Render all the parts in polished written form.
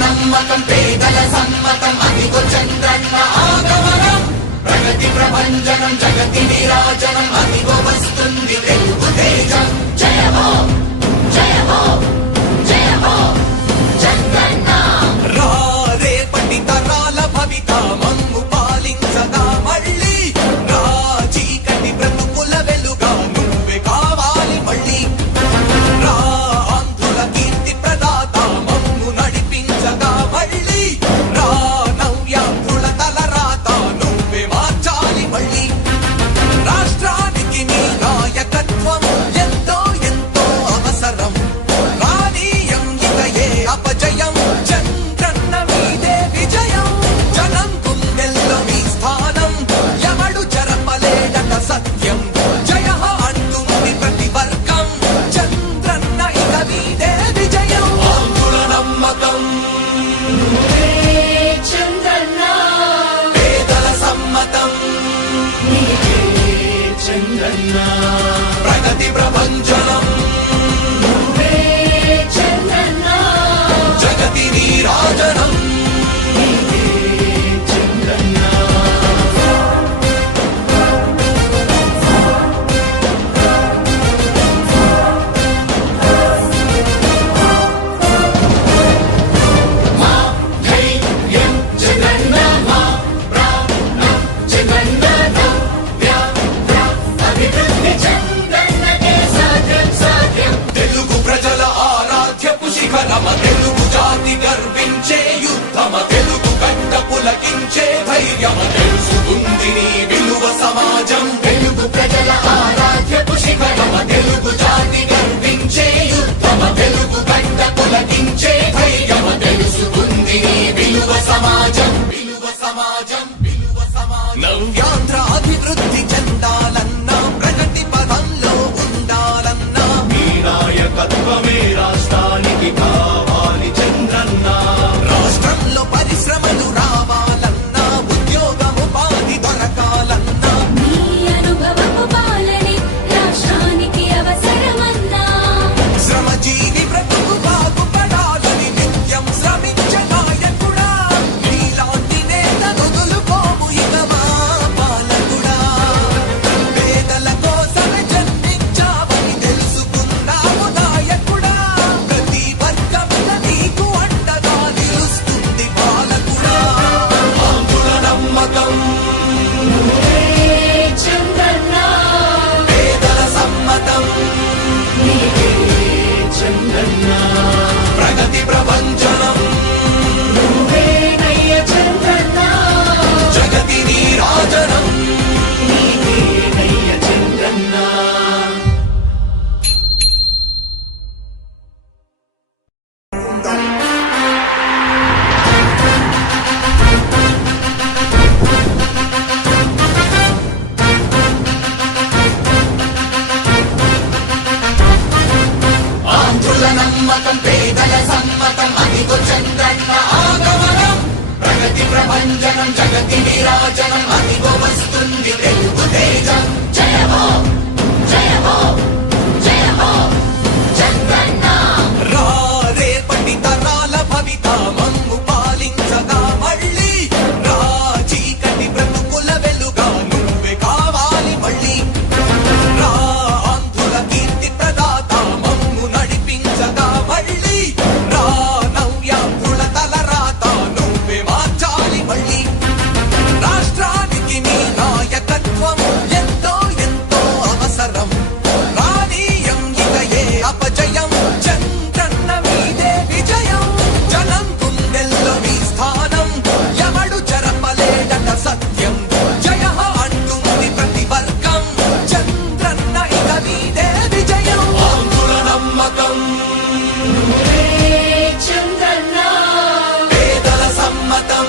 నమ్మకం పేదల సమ్మతం అదిగో చంద్రన్న ఆగమనం ప్రగతి ప్రభంజనం జగతి నీరాజనం అదిగో వస్తుంది తెలుగు తేజం జయ హో జయ హో జయ హో చంద్రన్న రా రేపటి తరాల భవిత మమ్ము పాలించగా మళ్ళీ రా చీకటి బ్రతుకుల వెలుగా నువ్వే కావాలి మళ్ళీ రా ఆంధ్రుల కీర్తి ప్రదాత మమ్ము నడిపించగా మళ్ళీ రా నవ్యాంధ్రుల తలరాత నువ్వే మార్చాలి మళ్ళీ రాష్ట్రానికి నీ నాయకత్వం ఎంతో ఎంతో అవసరం రానీయం ఇక ఏ అపజయం చంద్రన్న మీదే విజయం జనం గుండెల్లో మీ స్థానం ఎవడు జరపలేడట సత్యం జయ అంటుంది ప్రతి వర్గం చంద్రన్న ఇక మీదే విజయం ఆంధ్రుల నమ్మకం చంద్రన్న పేదల సమ్మతం చంద్రన్న ప్రగతి ప్రభంజనం చంద్రన్న జగతి నీరాజనం చంద్రన్న మా ధైర్యం చంద్రన్న మా ప్రాణం చంద్రన్న నవ్య అభివృద్ధి చంద్రన్నకే సాధ్యం సాధ్యం తెలుగు ప్రజల ఆరాధ్యపు శిఖరమ తెలుగు జాతి గర్వించే యుద్ధమ తెలుగు గడ్డ పులకించే ధైర్యమ తెలుసుకుంది నీ విలువ సమాజం తెలుగు ప్రజల ఆరాధ్యపు శిఖరమ తెలుగు జాతి గర్వించే యుద్ధమ తెలుగు గడ్డ పులకించే ధైర్యమ తెలుసుకుంది నీ విలువ సమాజం విలువ సమాజం విలువ సమాజం నవ్యాంధ్ర అభివృద్ధి చెందాలన్నా ప్రగతి పదంలో ఉండాలన్నా మీ నాయకత్వమే రాష్ట్రానికి కావాలి చంద్రన్న రాష్ట్రంలో పరిశ్రమలు రావాలన్నా ఉద్యోగం ఉపాధి దొరకాలన్నా నీ అనుభవపు పాలనే రాష్ట్రానికి అవసరమన్నా శ్రమజీవి బ్రతుకు బాగుపడాలని నిత్యం శ్రమించే నాయకుడా నీలాంటి నేత వదులుకోము ఇక మా పాలకుడా పేదల కోసమే జన్మించావని తెలుసుకున్నావు నాయకుడా ప్రతి వర్గంలో నీకు అండగా నిలుస్తుంది పాలకుడా ఆంధ్రుల నమ్మకం చంద్రన్న పేదల సమ్మతం చంద్రన్న ప్రగతి ప్రభంజనం నువ్వేనయ్య చంద్రన్న జగతి నీరాజనం నీవేనయ్య చంద్రన్న ఆంధ్రుల నమ్మకం పేదల సమ్మతం అదిగో చంద్రన్న ఆగమనం ప్రగతి ప్రభంజనం జగతి నీరాజనం అదిగో వస్తుంది తెలుగు తేజం జయ హో జయ హో జయ హో చంద్రన్న రా రేపటి తరాల భవిత మమ్ము పాలించగా మళ్ళీ రా చీకటి బ్రతుకుల వెలుగా నువ్వే కావాలి మళ్ళీ రా ఆంధ్రుల కీర్తి ప్రదాత మమ్ము నడిపించగా మళ్ళీ రా నవ్యాంధ్రుల తలరాత నువ్వే మార్చాలి మళ్ళీ రాష్ట్రానికి నీ నాయకత్వం ఎంతో ఎంతో అవసరం రానీయం ఇక ఏ అపజయం చంద్రన్న మీదే విజయం జనం గుండెల్లో మీ స్థానం ఎవడు జరపలేడట సత్యం జయ అంటుంది ప్రతి వర్గం చంద్రన్న ఇక మీదే విజయం ఆంధ్రుల నమ్మకం చంద్రన్న పేదల సమ్మతం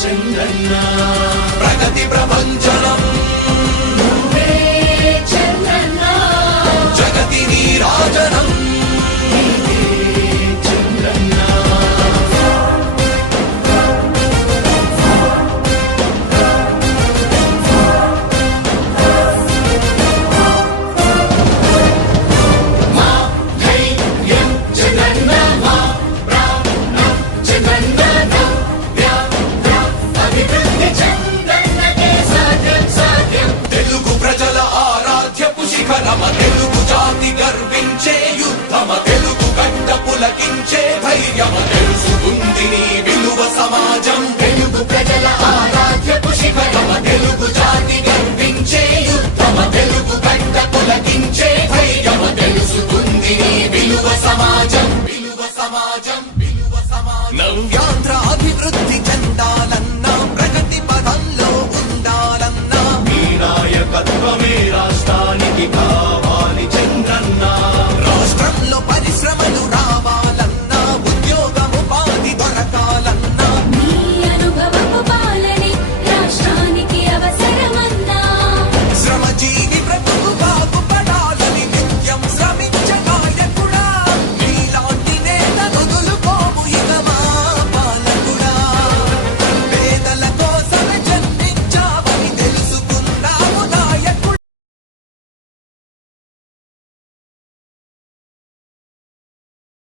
చంద్రన్న ప్రగతి ప్రభంజనం చంద్రన్న జగతి నీరాజనం చంద్రన్న ప్రవహించే యుద్ధమ తెలుగు గడ్డ పులకించే ధైర్యమ తెలుసుకుంది నీ విలువ సమాజం తెలుగు ప్రజల ఆరాధ్యపు శిఖరమ తెలుగు జాతి గర్వించే యుద్ధమ తెలుగు గడ్డ పులకించే ధైర్యమ తెలుసుకుంది నీ విలువ సమాజం విలువ సమాజం విలువ సమాజం నవ్యాంధ్ర అభివృద్ధి చెందాలన్నా ప్రగతి పదంలో ఉండాలన్నా మీ నాయకత్వమే రాష్ట్రానికి కావాలి చంద్రన్న రాష్ట్రంలో పరిశ్రమలు